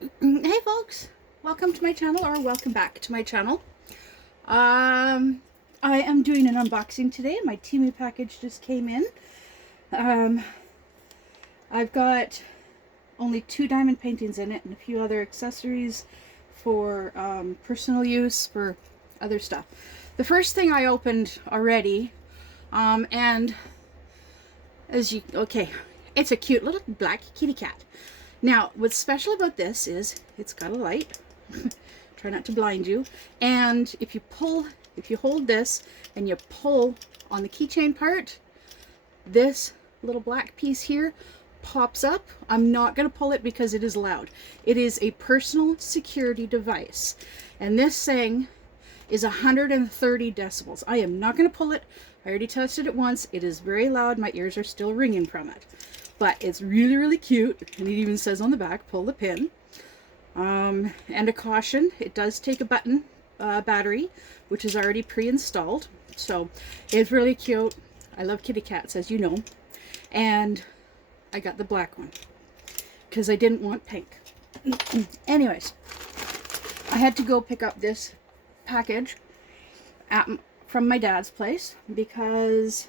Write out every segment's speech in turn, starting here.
Hey folks, welcome to my channel, or welcome back to my channel. I am doing an unboxing today. My Temu package just came in. I've got only 2 diamond paintings in it and a few other accessories for personal use, for other stuff. The first thing I opened already, and it's a cute little black kitty cat. Now, what's special about this is it's got a light. Try not to blind you. And if you hold this and you pull on the keychain part, this little black piece here pops up. I'm not going to pull it because it is loud. It is a personal security device. And this thing is 130 decibels. I am not going to pull it. I already tested it once. It is very loud. My ears are still ringing from it. But it's really, really cute. And it even says on the back, pull the pin. And a caution, it does take a button battery, which is already pre-installed. So it's really cute. I love kitty cats, as you know. And I got the black one because I didn't want pink. Anyways, I had to go pick up this package from my dad's place because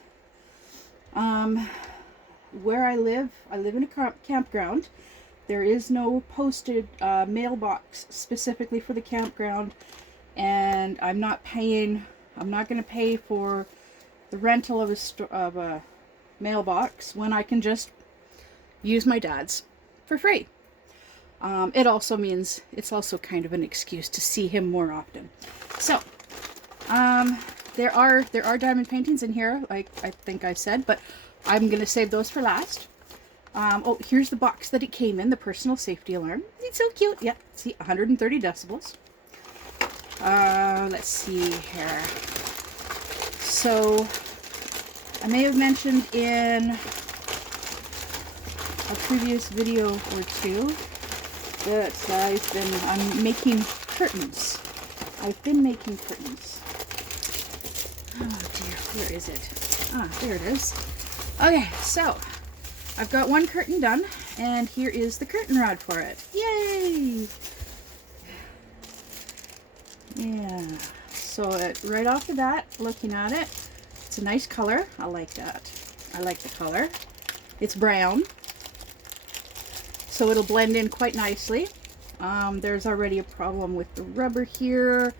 where I live in a campground. There is no posted mailbox specifically for the campground, and I'm not going to pay for the rental of a mailbox when I can just use my dad's for free. It also means it's also kind of an excuse to see him more often. So there are diamond paintings in here, like I think I said, but I'm going to save those for last. Oh, here's the box that it came in, the personal safety alarm. It's so cute. Yeah, see, 130 decibels. Let's see here. So, I may have mentioned in a previous video or two that I'm making curtains. I've been making curtains. Oh dear, where is it? Ah, there it is. Okay, so I've got one curtain done, and here is the curtain rod for it. Yay! Yeah, so right off the bat, looking at it, it's a nice color. I like that. I like the color. It's brown, so it'll blend in quite nicely. There's already a problem with the rubber here.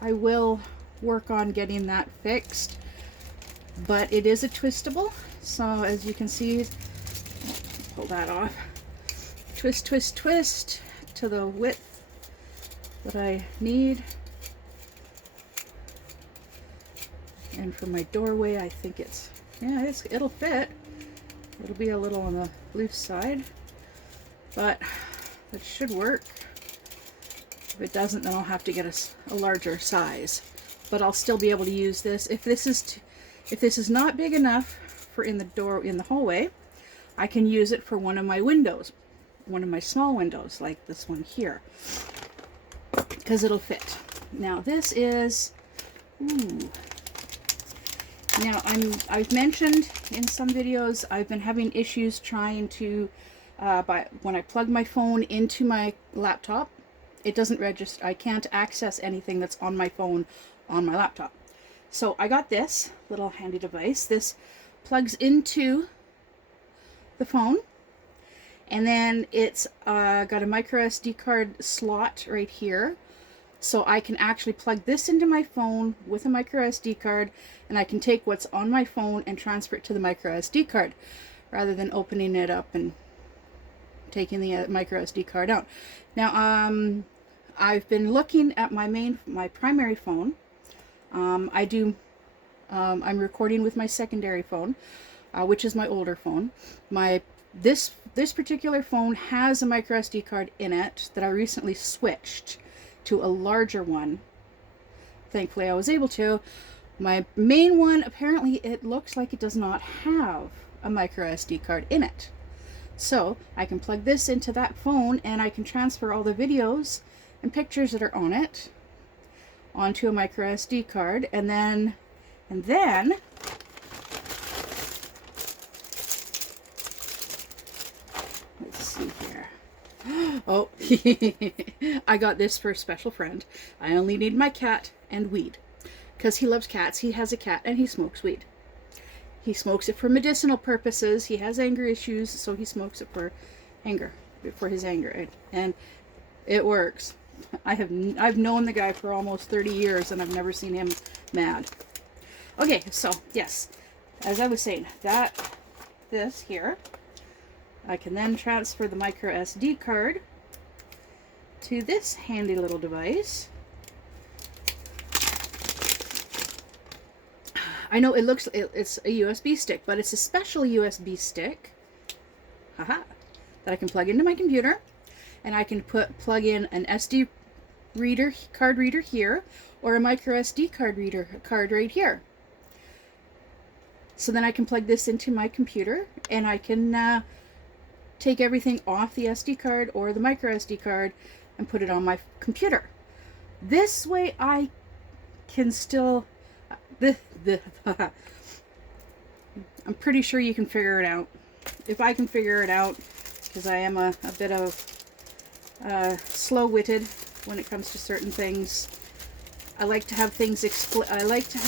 I will work on getting that fixed, but it is a twistable. So as you can see, pull that off. Twist, twist, twist to the width that I need. And for my doorway, I think it'll fit. It'll be a little on the loose side, but it should work. If it doesn't, then I'll have to get a larger size. But I'll still be able to use this. If this is not big enough for in the hallway, I can use it for one of my windows, one of my small windows like this one here, because it'll fit. Now this is, now I've mentioned in some videos I've been having issues trying to when I plug my phone into my laptop, it doesn't register. I can't access anything that's on my phone on my laptop. So I got this little handy device. This plugs into the phone, and then it's got a micro SD card slot right here, so I can actually plug this into my phone with a micro SD card, and I can take what's on my phone and transfer it to the micro SD card rather than opening it up and taking the micro SD card out. Now I've been looking at my primary phone. I'm recording with my secondary phone, which is my older phone. This particular phone has a micro SD card in it that I recently switched to a larger one. Thankfully, I was able to. My main one, apparently, it looks like it does not have a micro SD card in it. So I can plug this into that phone, and I can transfer all the videos and pictures that are on it onto a micro SD card, and then let's see here. Oh, I got this for a special friend. I only need my cat and weed. Because he loves cats. He has a cat and he smokes weed. He smokes it for medicinal purposes. He has anger issues, so he smokes it for anger, for his anger. And it works. I've known the guy for almost 30 years and I've never seen him mad. Okay, so yes, as I was saying, this here, I can then transfer the micro SD card to this handy little device. I know it's a USB stick, but it's a special USB stick, haha, that I can plug into my computer, and I can plug in an SD card reader here, or a micro SD card right here. So then I can plug this into my computer, and I can take everything off the SD card or the micro SD card and put it on my computer. This way I can still I'm pretty sure you can figure it out. If I can figure it out, because I am a bit of slow-witted when it comes to certain things. I like to have things I like to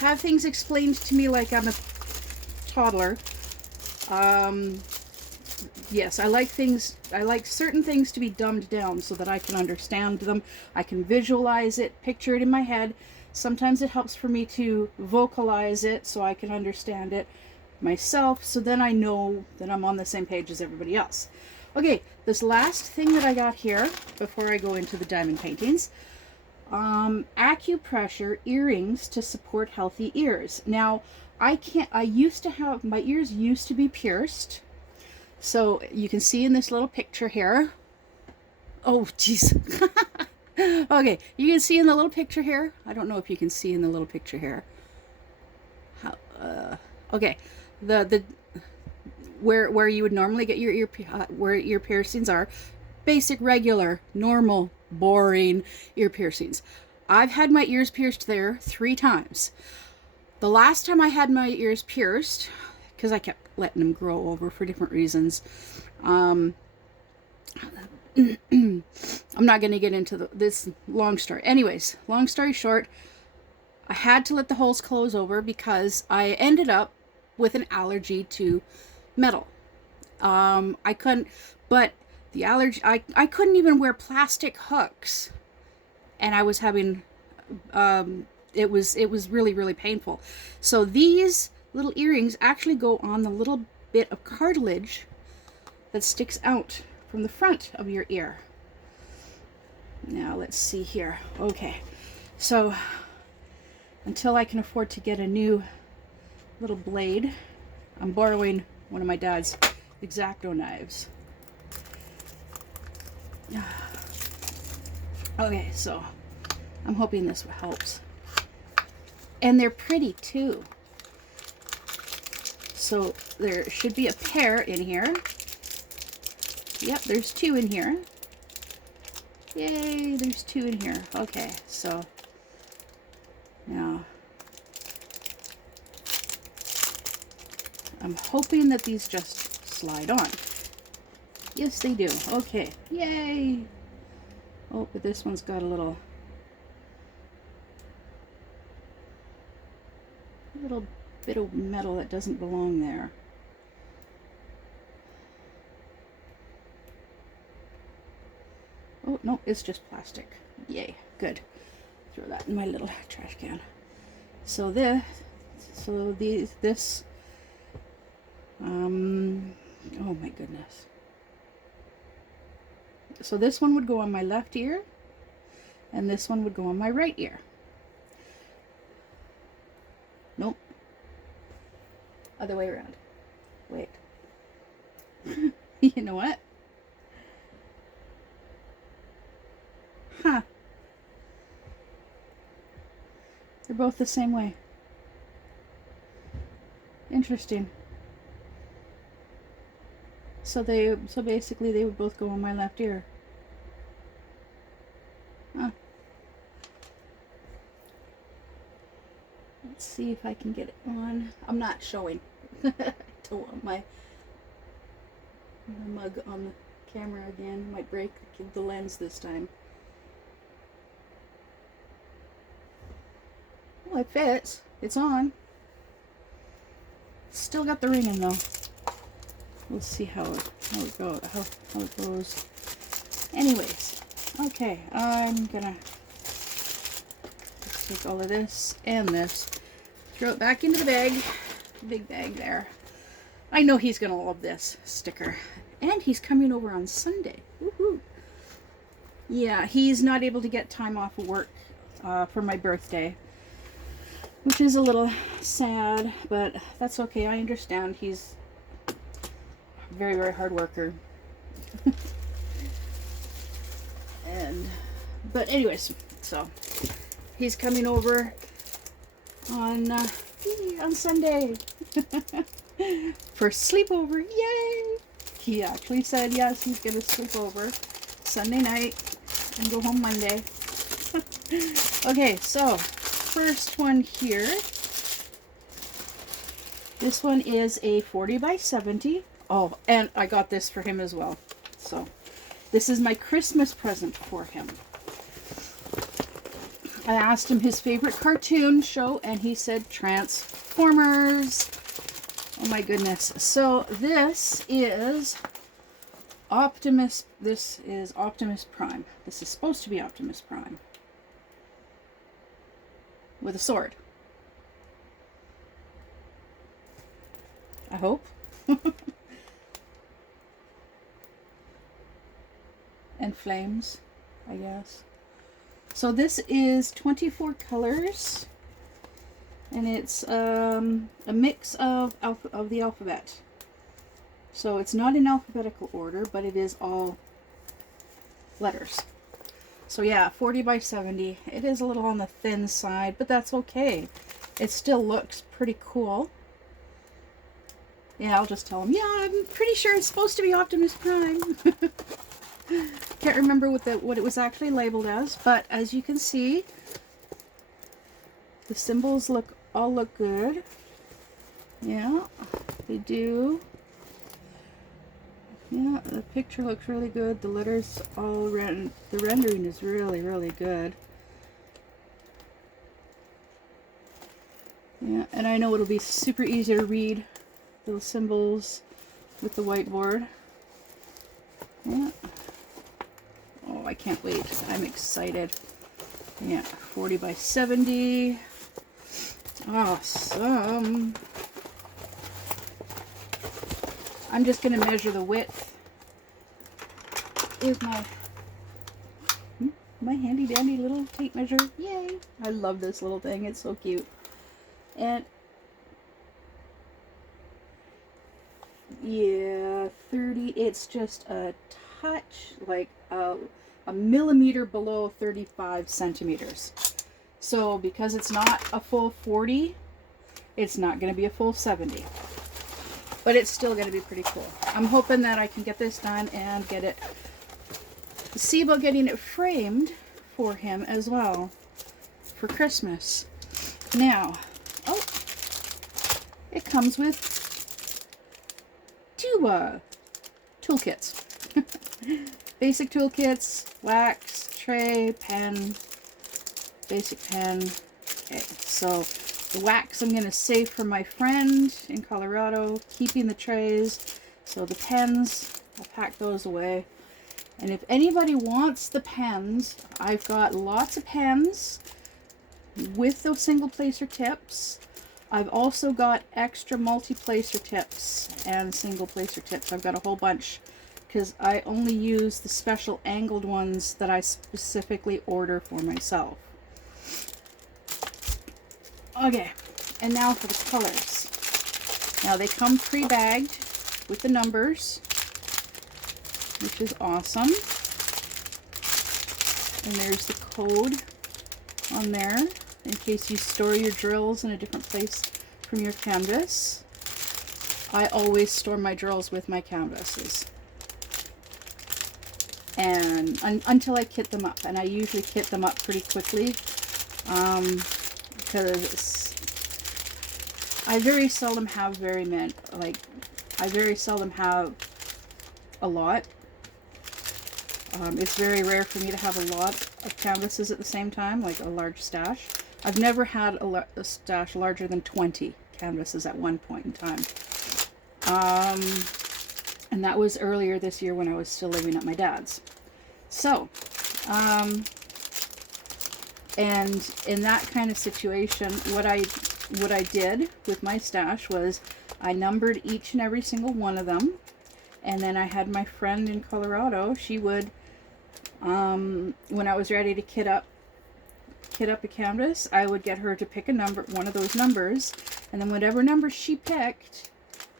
have things explained to me like I'm a toddler. Yes, I like certain things to be dumbed down so that I can understand them. I can visualize it, picture it in my head. Sometimes it helps for me to vocalize it so I can understand it myself, so then I know that I'm on the same page as everybody else. Okay, this last thing that I got here before I go into the diamond paintings, acupressure earrings to support healthy ears. Now, my ears used to be pierced. So you can see in this little picture here. Oh, jeez. Okay, you can see in the little picture here. I don't know if you can see in the little picture here. Okay, the where you would normally get your where ear piercings are, basic, regular, normal, boring ear piercings. I've had my ears pierced there 3 times. The last time I had my ears pierced, because I kept letting them grow over for different reasons. I'm not going to get into this long story. Anyways, long story short, I had to let the holes close over because I ended up with an allergy to metal. I couldn't, but the allergy, I couldn't even wear plastic hooks, and I was having, it was really, really painful. So these little earrings actually go on the little bit of cartilage that sticks out from the front of your ear. Now let's see here. Okay, so until I can afford to get a new little blade, I'm borrowing one of my dad's X-Acto knives. Okay, so I'm hoping this helps. And they're pretty too. So there should be a pair in here. Yep, there's 2 in here. Yay, there's 2 in here. Okay, so now I'm hoping that these just slide on. Yes, they do. Okay, yay. Oh, but this one's got a little bit of metal that doesn't belong there. Oh, no, it's just plastic. Yay, good. Throw that in my little trash can. So this, oh my goodness. So this one would go on my left ear, and this one would go on my right ear. Nope. Other way around. Wait. You know what? Huh. They're both the same way. Interesting. So basically they would both go on my left ear. Huh. Let's see if I can get it on. I'm not showing. I don't want my mug on the camera again. Might break the lens this time. Oh, it fits. It's on. Still got the ring in though. We'll see how it goes. Anyways, okay, I'm gonna just take all of this and this, throw it back into the bag, big bag there. I know he's gonna love this sticker, and he's coming over on Sunday. Woohoo! Yeah, he's not able to get time off of work for my birthday, which is a little sad, but that's okay. I understand. He's a very, very hard worker. But anyways, so he's coming over on Sunday for sleepover. Yay! He actually said yes, he's gonna sleep over Sunday night and go home Monday. Okay, so first one here. This one is a 40 by 70. Oh, and I got this for him as well. So this is my Christmas present for him. I asked him his favorite cartoon show, and he said Transformers. Oh my goodness. So this is Optimus. This is Optimus Prime. This is supposed to be Optimus Prime. With a sword. I hope. And flames, I guess. So this is 24 colors, and it's a mix of the alphabet. So it's not in alphabetical order, but it is all letters. So yeah, 40 by 70. It is a little on the thin side, but that's okay. It still looks pretty cool. Yeah, I'll just tell him, yeah, I'm pretty sure it's supposed to be Optimus Prime. Can't remember what it was actually labeled as, but as you can see, the symbols all look good. Yeah, they do. Yeah, the picture looks really good. The letters the rendering is really, really good. Yeah, and I know it'll be super easy to read those symbols with the whiteboard. Yeah. Oh, I can't wait. I'm excited. Yeah, 40 by 70. Awesome. I'm just going to measure the width with my handy dandy little tape measure. Yay! I love this little thing. It's so cute. And yeah, 30. It's just a touch, like a millimeter below 35 centimeters. So because it's not a full 40, it's not going to be a full 70. But it's still going to be pretty cool. I'm hoping that I can get this done and get it, see about getting it framed for him as well for Christmas. Now, oh, it comes with two toolkits. Basic toolkits, wax, tray, pen, basic pen. Okay, so the wax I'm going to save for my friend in Colorado, keeping the trays. So the pens, I'll pack those away. And if anybody wants the pens, I've got lots of pens with those single placer tips. I've also got extra multi-placer tips and single placer tips. I've got a whole bunch, because I only use the special angled ones that I specifically order for myself. Okay, and now for the colors. Now they come pre-bagged with the numbers, which is awesome. And there's the code on there in case you store your drills in a different place from your canvas. I always store my drills with my canvases. And until I kit them up, and I usually kit them up pretty quickly, because I very seldom have I very seldom have a lot. It's very rare for me to have a lot of canvases at the same time, like a large stash. I've never had a stash larger than 20 canvases at one point in time. And that was earlier this year when I was still living at my dad's. So, and in that kind of situation, what I did with my stash was I numbered each and every single one of them. And then I had my friend in Colorado, she would, when I was ready to kit up a canvas, I would get her to pick a number, one of those numbers, and then whatever number she picked,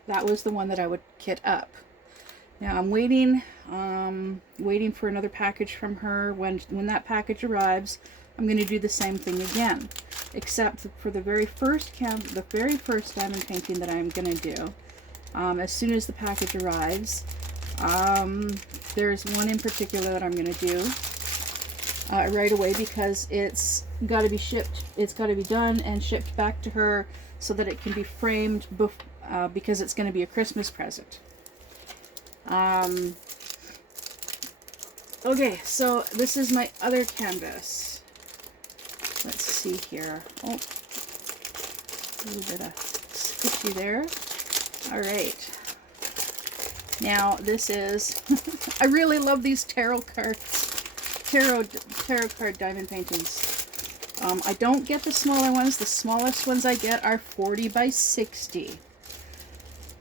that was the one that I would kit up. Now I'm waiting for another package from her. When that package arrives, I'm going to do the same thing again, except for the very first diamond painting that I'm going to do. As soon as the package arrives, there's one in particular that I'm going to do right away, because it's got to be shipped. It's got to be done and shipped back to her so that it can be framed because it's going to be a Christmas present. Okay, so this is my other canvas. Let's see here. Oh, a little bit of stitchy there. All right. Now this is, I really love these tarot card diamond paintings. I don't get the smaller ones. The smallest ones I get are 40 by 60.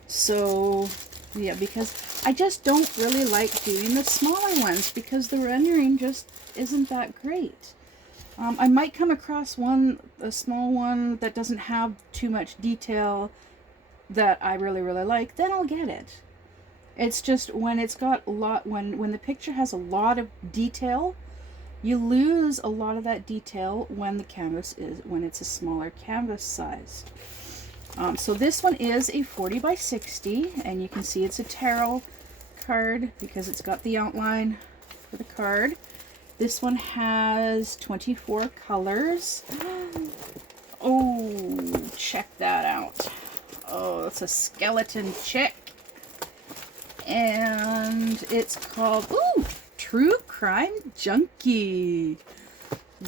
So yeah, because I just don't really like doing the smaller ones because the rendering just isn't that great. I might come across a small one that doesn't have too much detail that I really like, then I'll get it. It's just when it's got a lot, when the picture has a lot of detail, you lose a lot of that detail when it's a smaller canvas size. So this one is a 40 by 60, and you can see it's a tarot card because it's got the outline for the card. This one has 24 colors. Oh, check that out. Oh, it's a skeleton chick. And it's called, ooh, True Crime Junkie.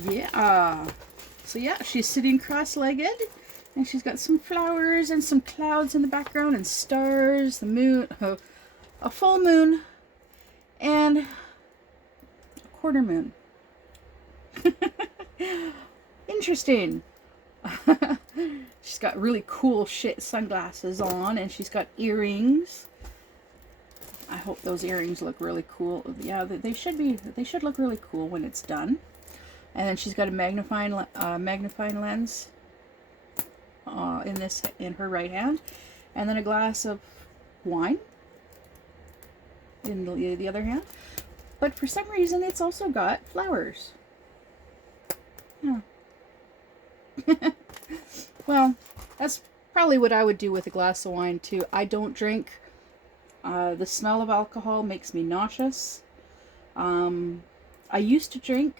Yeah. So yeah, she's sitting cross-legged, and she's got some flowers and some clouds in the background and stars, the moon, a full moon, and a quarter moon. Interesting. She's got really cool sunglasses on, and she's got earrings. I hope those earrings look really cool. Yeah, they should look really cool when it's done. And then she's got a magnifying lens in her right hand, and then a glass of wine in the other hand. But for some reason, it's also got flowers. Yeah. Well, that's probably what I would do with a glass of wine too. I don't drink. The smell of alcohol makes me nauseous. I used to drink,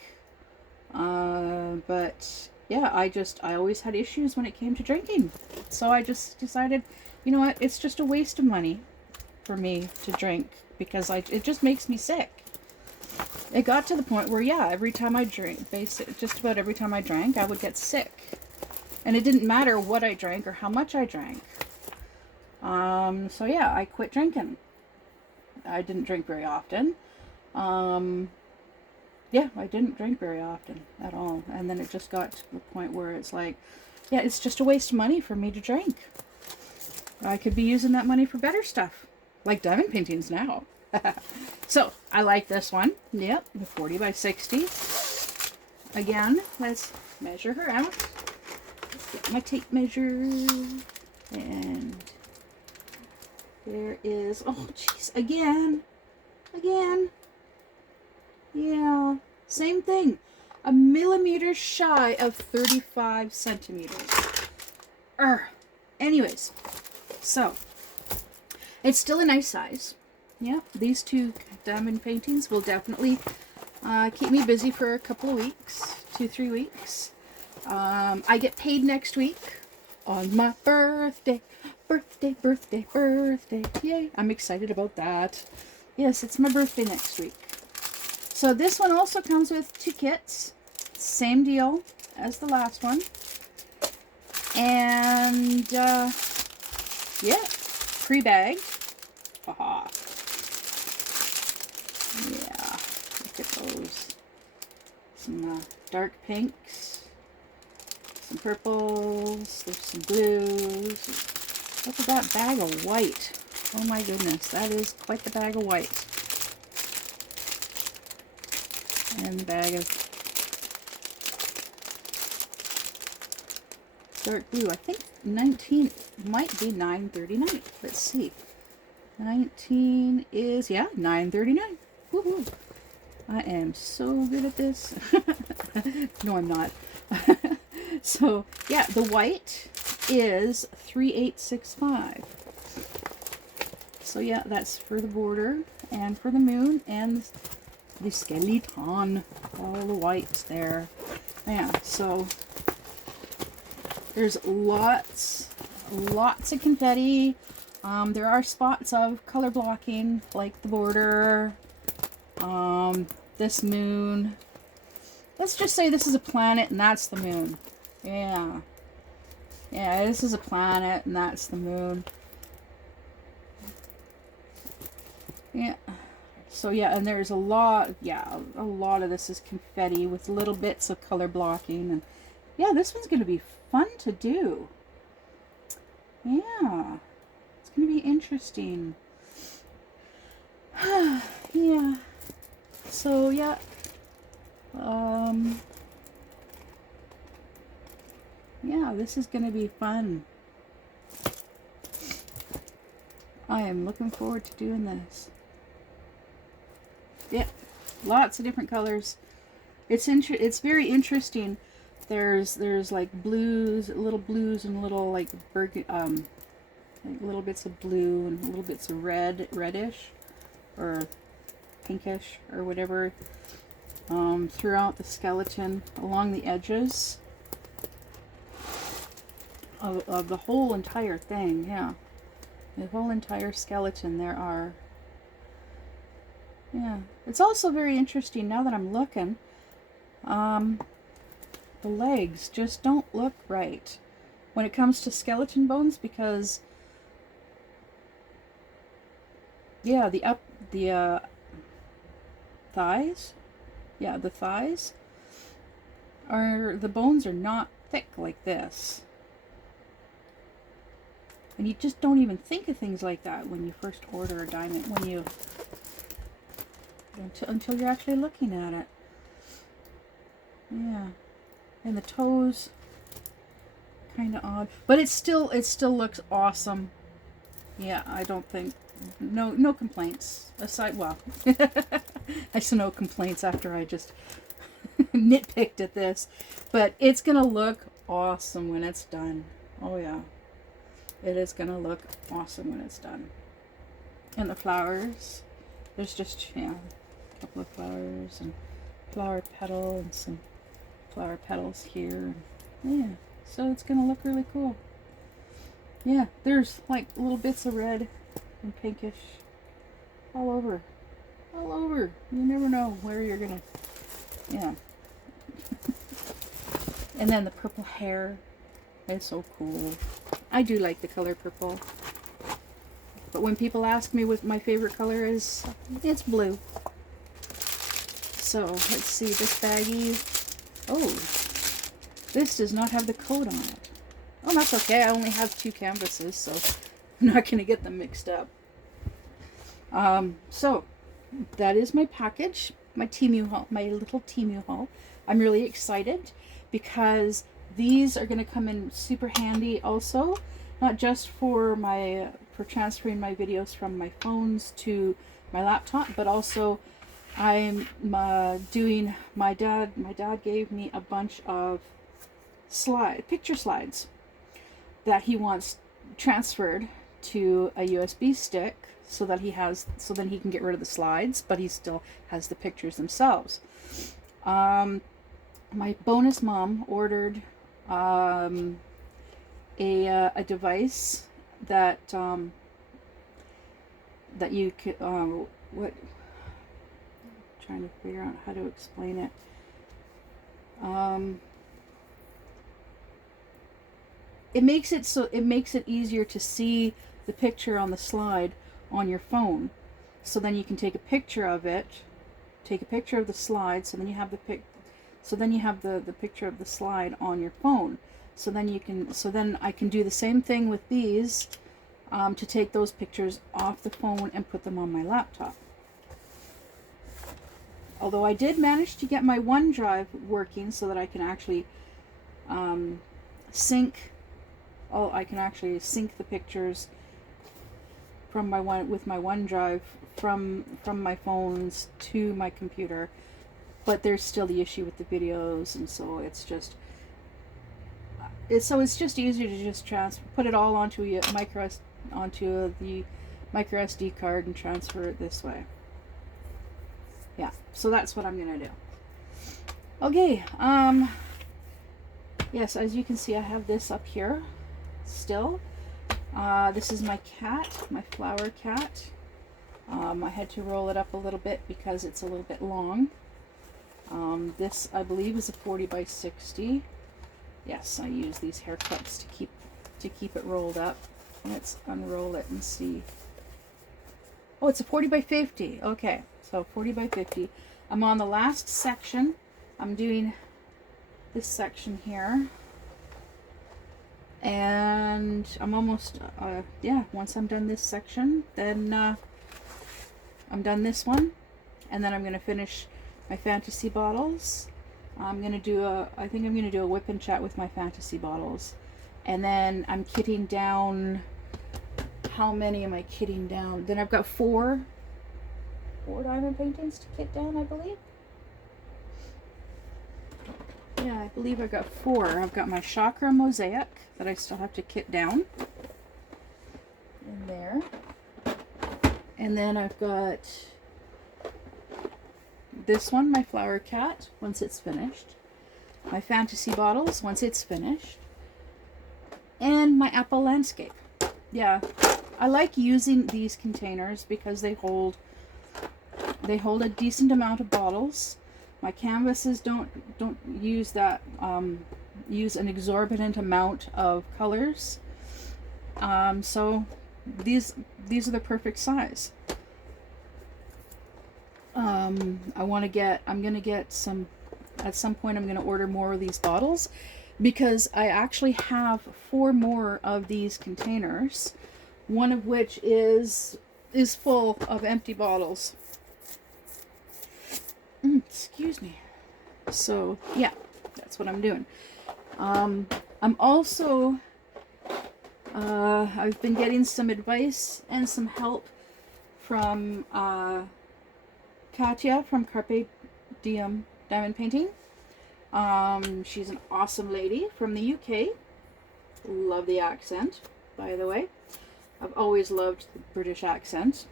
but yeah, I always had issues when it came to drinking. So I just decided, you know what, it's just a waste of money for me to drink because it just makes me sick. It got to the point where, yeah, every time I drank, just about every time I drank, I would get sick. And it didn't matter what I drank or how much I drank. So yeah, I quit drinking. I didn't drink very often. Yeah, I didn't drink very often at all. And then it just got to the point where it's like, yeah, it's just a waste of money for me to drink. I could be using that money for better stuff, like diamond paintings now. So, I like this one. Yep, the 40 by 60. Again, let's measure her out. Let's get my tape measure. And there is, oh jeez, again. Yeah, same thing. A millimeter shy of 35 centimeters. Anyways, so it's still a nice size. Yeah, these two diamond paintings will definitely keep me busy for a couple of weeks, 2-3 weeks. I get paid next week on my birthday. Yay, I'm excited about that. Yes, it's my birthday next week. So this one also comes with 2 kits. Same deal as the last one. And yeah, pre-bagged. Haha. Yeah, look at those. Some dark pinks, some purples, there's some blues. Look at that bag of white. Oh my goodness, that is quite the bag of white. And the bag of dark blue. I think 19 might be $9.39. Let's see. 19 is, yeah, $9.39. Woohoo! I am so good at this. No, I'm not. So, yeah, the white is $3.865. So, yeah, that's for the border and for the moon and the skeleton. All the whites there. Yeah, so there's lots of confetti. There are spots of color blocking, like the border, this moon. Let's just say this is a planet and that's the moon. Yeah. Yeah, this is a planet and that's the moon. Yeah. So yeah, and there's a lot of this is confetti with little bits of color blocking. And yeah, this one's going to be fun to do. Yeah. It's going to be interesting. Yeah. So yeah. Yeah, this is going to be fun. I am looking forward to doing this. Yeah, lots of different colors. It's very interesting. There's like blues, little blues, and little like like little bits of blue and little bits of reddish or pinkish or whatever throughout the skeleton, along the edges of the whole entire thing. Yeah, the whole entire skeleton. There are. Yeah, it's also very interesting now that I'm looking. The legs just don't look right when it comes to skeleton bones, because yeah, the thighs, yeah, the thighs the bones are not thick like this. And you just don't even think of things like that when you first order a diamond, until you're actually looking at it. Yeah. And the toes, kind of odd, but it still looks awesome. Yeah, I don't think, no complaints aside. Well, I said no complaints after I just nitpicked at this, but it's gonna look awesome when it's done. Oh yeah, it is gonna look awesome when it's done. And the flowers, there's just, yeah, a couple of flowers and flower petal and some flower petals here. Yeah, so it's gonna look really cool. Yeah, there's like little bits of red and pinkish all over. You never know where you're gonna, yeah. And then the purple hair is so cool. I do like the color purple, but when people ask me what my favorite color is, it's blue. So let's see, this baggie. Oh, this does not have the code on it. Oh, that's okay. I only have 2 canvases, so I'm not going to get them mixed up. So that is my package, my Temu haul, my little Temu haul. I'm really excited because these are going to come in super handy also, not just for transferring my videos from my phones to my laptop, but also I'm doing, my dad gave me a bunch of picture slides that he wants transferred to a USB stick so that then he can get rid of the slides, but he still has the pictures themselves. My bonus mom ordered a device that you could trying to figure out how to explain it. It makes it so it makes it easier to see the picture on the slide on your phone. So then you can take a picture of it, take a picture of the slide, so then you have the picture of the slide on your phone. So then I can do the same thing with these, to take those pictures off the phone and put them on my laptop. Although I did manage to get my OneDrive working so that I can actually sync the pictures from my OneDrive from my phones to my computer, but there's still the issue with the videos, and so it's just easier to just put it all onto the micro SD card and transfer it this way. Yeah, so that's what I'm gonna do. Okay, yes, as you can see, I have this up here still. This is my cat, my flower cat. I had to roll it up a little bit because it's a little bit long. This, I believe, is a 40 by 60. Yes, I use these hair clips to keep it rolled up. Let's unroll it and see. Oh, it's a 40 by 50. Okay, so 40 by 50. I'm on the last section. I'm doing this section here. And I'm almost, yeah, once I'm done this section, then I'm done this one. And then I'm going to finish my fantasy bottles. I think I'm going to do a whip and chat with my fantasy bottles. And then I'm kitting down, how many am I kitting down? Then I've got four diamond paintings to kit down, I believe. Yeah, I believe I've got 4. I've got my chakra mosaic that I still have to kit down in there. And then I've got this one, my flower cat, once it's finished. My fantasy bottles, once it's finished. And my apple landscape. Yeah, I like using these containers because they hold a decent amount of bottles. My canvases don't use that, use an exorbitant amount of colors. So these are the perfect size. I'm gonna get some, at some point I'm gonna order more of these bottles, because I actually have 4 more of these containers, one of which is full of empty bottles. Excuse me. So yeah, that's what I'm doing. I'm also, I've been getting some advice and some help from Katya from Carpe Diem Diamond Painting. She's an awesome lady from the UK. Love the accent, by the way. I've always loved the British accent.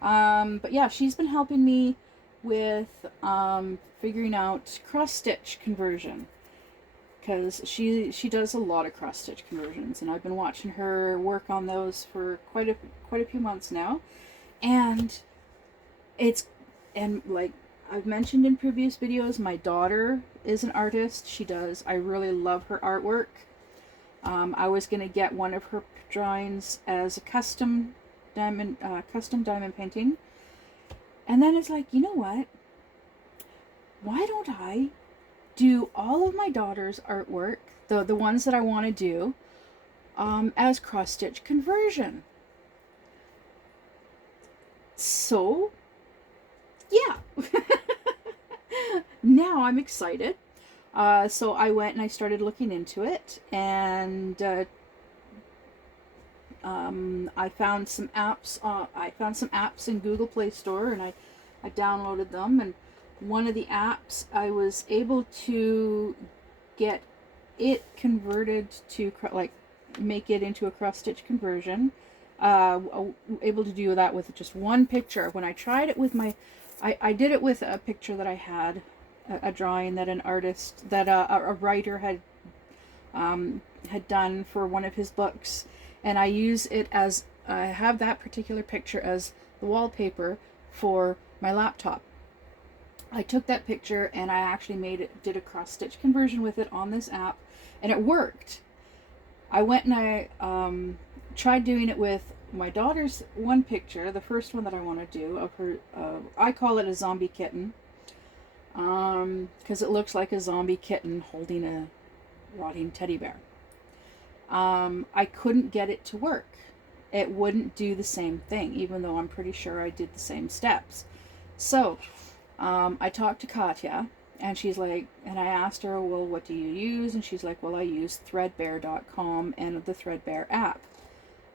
But yeah, she's been helping me with figuring out cross-stitch conversion, because she does a lot of cross-stitch conversions, and I've been watching her work on those for quite a few months now, and like I've mentioned in previous videos, my daughter is an artist. I really love her artwork. I was gonna get one of her drawings as a custom diamond painting. And then it's like, you know what? Why don't I do all of my daughter's artwork, the ones that I want to do, as cross-stitch conversion? So, yeah. Now I'm excited. So I went and I started looking into it, and I found some apps in Google Play Store, and I downloaded them, and one of the apps I was able to get it converted to make it into a cross stitch conversion. Able to do that with just one picture. When I tried it with I did it with a picture that I had, a drawing that an artist, that a writer had done for one of his books, and I use it as, I have that particular picture as the wallpaper for my laptop. I took that picture and I actually did a cross stitch conversion with it on this app, and it worked. I went and I tried doing it with my daughter's one picture, the first one that I want to do of her. I call it a zombie kitten, because it looks like a zombie kitten holding a rotting teddy bear. I couldn't get it to work. It wouldn't do the same thing, even though I'm pretty sure I did the same steps. So I talked to Katya, and she's like, and I asked her, well, what do you use? And she's like, well, I use threadbare.com and the Threadbare app.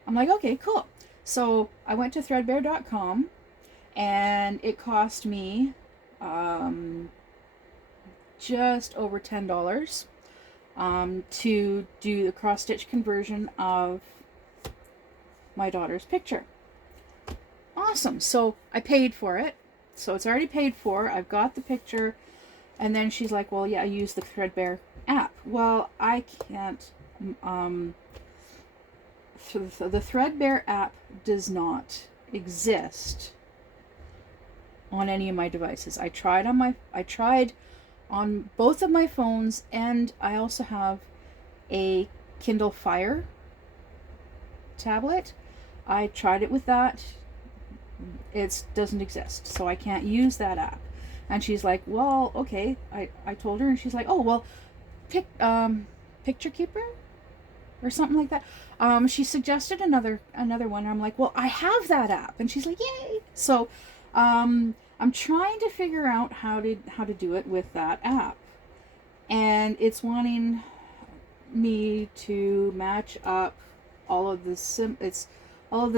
I'm like, okay, cool. So I went to threadbare.com, and it cost me just over $10 to do the cross stitch conversion of my daughter's picture. Awesome. So I paid for it. So it's already paid for. I've got the picture. And then she's like, well, yeah, I use the Threadbare app. Well, I can't. The Threadbare app does not exist on any of my devices. I tried on both of my phones, and I also have a Kindle Fire tablet. I tried it with that. It doesn't exist, so I can't use that app. And she's like, well, okay. I told her, and she's like, oh, well, Picture Keeper or something like that. She suggested another one. I'm like, well, I have that app. And she's like, yay. So I'm trying to figure out how to do it with that app. And it's wanting me to match up all of the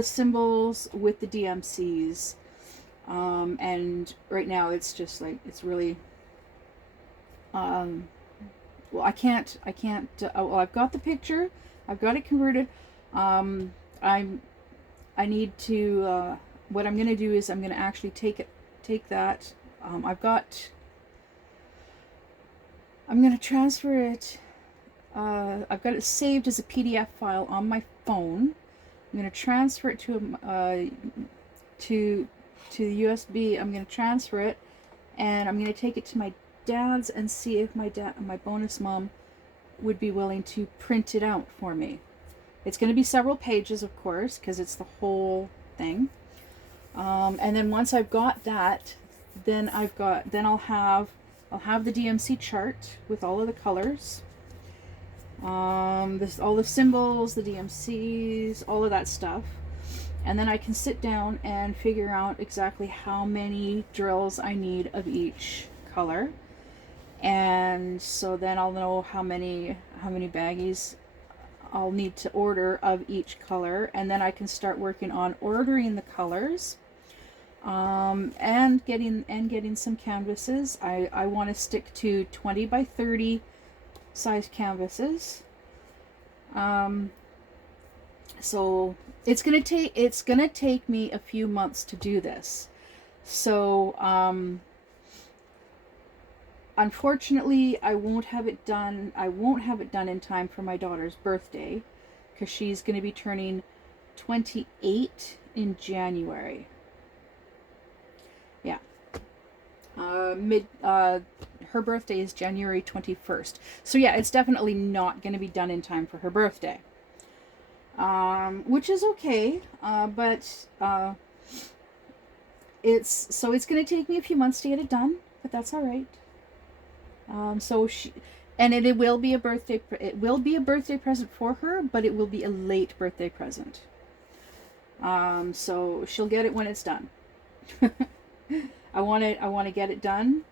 symbols with the DMCs. And right now it's just like, it's really, well, I can't, well, I've got the picture, I've got it converted. I need to, what I'm going to do is I'm going to actually take that. I'm going to transfer it. I've got it saved as a PDF file on my phone. I'm going to transfer it to the USB. I'm going to transfer it, and I'm going to take it to my dad's and see if my bonus mom would be willing to print it out for me. It's going to be several pages, of course, because it's the whole thing. And then once I've got that, then I'll have the DMC chart with all of the colors, all the symbols, the DMCs, all of that stuff. And then I can sit down and figure out exactly how many drills I need of each color. And so then I'll know how many baggies I'll need to order of each color. And then I can start working on ordering the colors, and getting some canvases. I want to stick to 20 by 30 size canvases. So it's gonna take me a few months to do this. So unfortunately, I won't have it done in time for my daughter's birthday, because she's going to be turning 28 in January. Yeah. Her birthday is January 21st. So yeah, it's definitely not going to be done in time for her birthday. Which is okay, but it's going to take me a few months to get it done, but that's all right. It will be a birthday present for her, but it will be a late birthday present. So she'll get it when it's done. I want to get it done,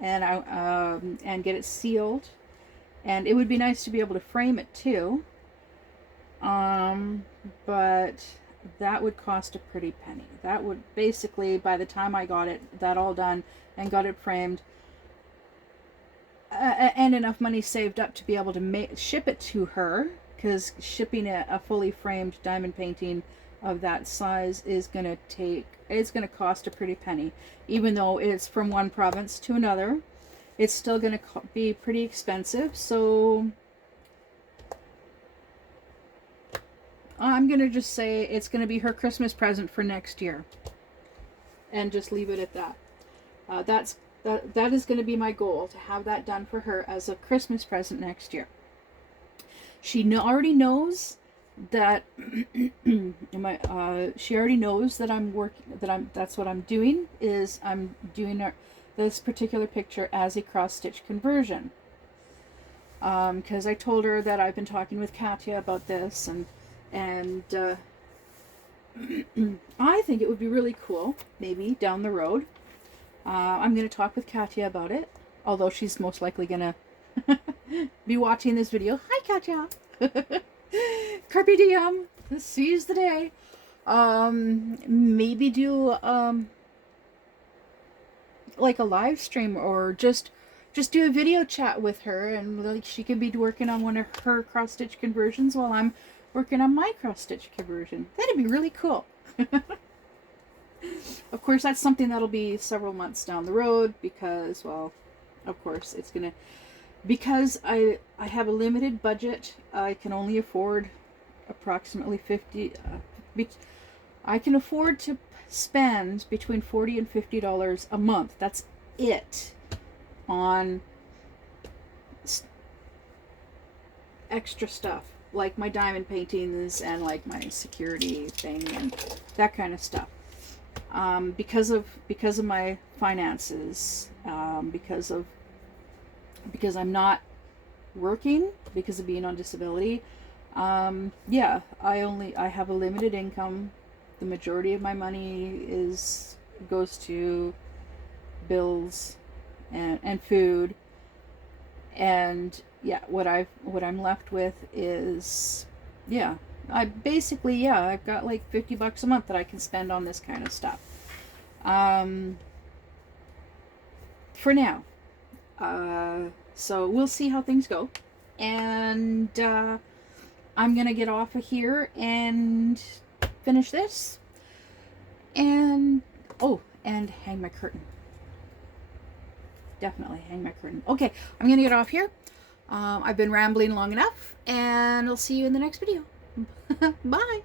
and get it sealed, and it would be nice to be able to frame it too. But that would cost a pretty penny. That would basically, by the time I got that all done and got it framed, and enough money saved up to be able to ship it to her, because shipping a fully framed diamond painting of that size is going to cost a pretty penny. Even though it's from one province to another, it's still going to be pretty expensive. So I'm going to just say it's going to be her Christmas present for next year, and just leave it at that. That's that is going to be my goal, to have that done for her as a Christmas present next year. She already knows that she already knows that I'm working, that's what I'm doing, is I'm doing this particular picture as a cross stitch conversion. Because I told her that I've been talking with Katya about this, and I think it would be really cool, maybe down the road. I'm going to talk with Katya about it, although she's most likely going to be watching this video. Hi, Katya. Carpe diem. Seize the day. Maybe do like a live stream, or just do a video chat with her, and like she can be working on one of her cross stitch conversions while I'm working on my cross stitch conversion. That'd be really cool. Of course, that's something that'll be several months down the road, because, well, of course it's gonna, because I have a limited budget. I can only afford approximately 50 I can afford to spend between $40 and $50 a month. That's it, on extra stuff like my diamond paintings and like my security thing and that kind of stuff. Because of my finances, because I'm not working, because of being on disability. Yeah, I have a limited income. The majority of my money goes to bills and food, and yeah, what I'm left with is, yeah, I've got like $50 a month that I can spend on this kind of stuff. For now. So we'll see how things go. And I'm going to get off of here and finish this. And, oh, and hang my curtain. Definitely hang my curtain. Okay, I'm going to get off here. I've been rambling long enough, and I'll see you in the next video. Bye.